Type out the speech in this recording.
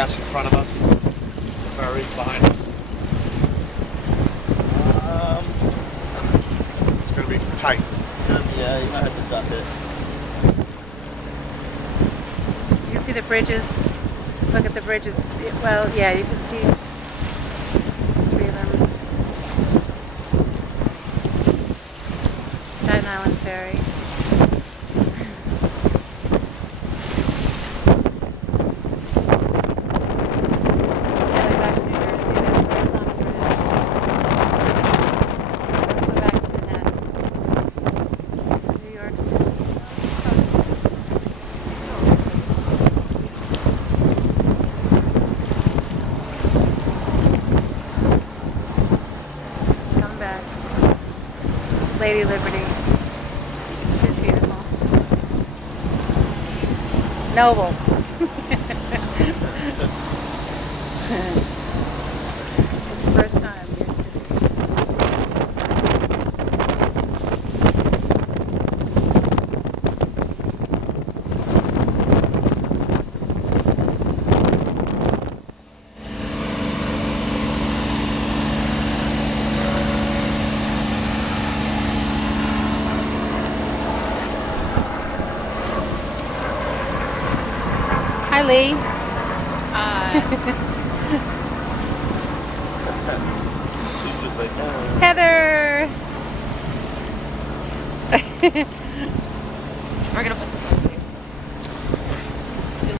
pass in front of us? Ferry behind us? It's going to be tight. Yeah, you might have to duck it. You can see the bridges. Look at the bridges. Well, yeah, you can see 3 of them. Staten Island Ferry. Lady Liberty. She's beautiful. Noble. It's the first time in New York City. Hi, Leigh. She's just like, oh. Heather. We're gonna put this on.